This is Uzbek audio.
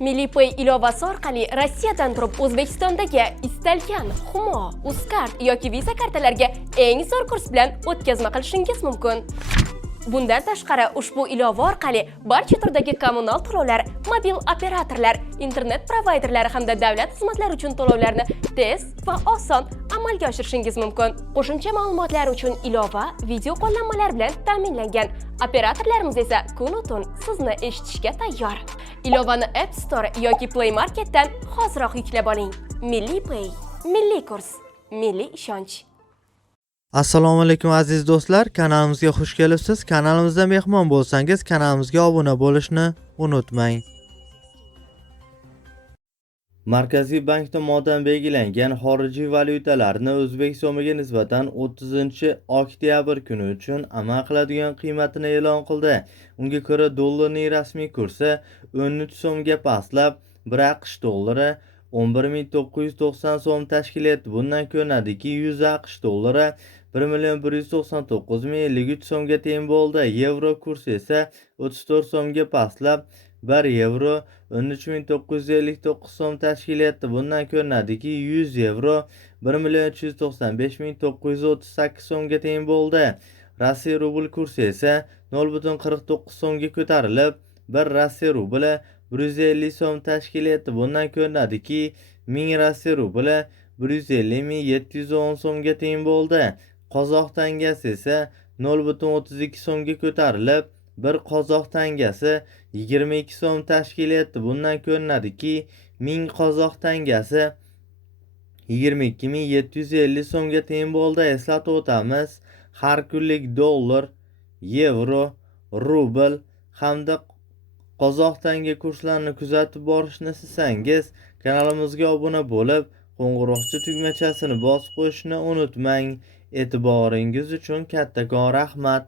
Millipay ilovasi orqali Rossiyadan turib O'zbekistondagi istalgan Humo, Uzcard yoki Visa kartalariga eng zo'r kurs bilan o'tkazma qilishingiz mumkin. Bundan tashqari, ushbu ilova orqali barcha turdagi kommunal to'lovlar, mobil operatorlar, internet provayderlari hamda davlat xizmatlari uchun to'lovlarni tez va oson amalga oshirishingiz mumkin. Qo'shimcha ma'lumotlar uchun ilova video qo'llanmalar bilan ta'minlangan. Operatorlarimiz esa kun-u-tun sizni eshitishga tayyor. Ilovani App Store yoki Play Marketdan hoziroq yuklab oling. Millipay, milliy kurs, milliy ishonch. Assalomu alaykum aziz do'stlar, kanalimizga xush kelibsiz. Kanalimizda mehmon bo'lsangiz, kanalimizga obuna bo'lishni unutmang. Markaziy bank tomonidan belgilangan xorijiy valyutalarni O'zbek so'miga nisbatan 30-oktyabr kuni uchun amal qiladigan qiymatini e'lon qildi. Unga ko'ra dollarning rasmiy kursi 13 so'mga pastlab, 1 AQSh dollari 11.990 so'm tashkil etdi. Bundan ko'rinadiki, 100 AQSh dollari 1.199.053 so'mga teng bo'ldi. Yevro kursi esa 34 so'mga pastlab, 1 yevro 13.959 so'm tashkil etdi. Bundan ko'rinadiki, 100 yevro 1.395.938 so'mga teng bo'ldi. Rossiya rubl kursi esa 0.49 so'mga ko'tarilib, 1 Rossiya rubli 150 so'm tashkil etdi. Bundan ko'rinadiki, 1000 Rossiya rubli 150.710 so'mga teng bo'ldi. Qozoq tangasi esa 0.32 so'mga ko'tarilib, 1 qozoq tangasi 22 so'm tashkil etdi. Bundan ko'rinadiki, 1000 qozoq tangasi 22.750 so'mga teng bo'ldi. Eslatib o'tamiz, har kunlik dollar, yevro, rubl hamda qozoq tanga kurslarini kuzatib borishni istasangiz, kanalimizga obuna bo'lib, qo'ng'iroqcha tugmachasini bosib qo'yishni unutmang. E'tiboringiz uchun kattakon rahmat.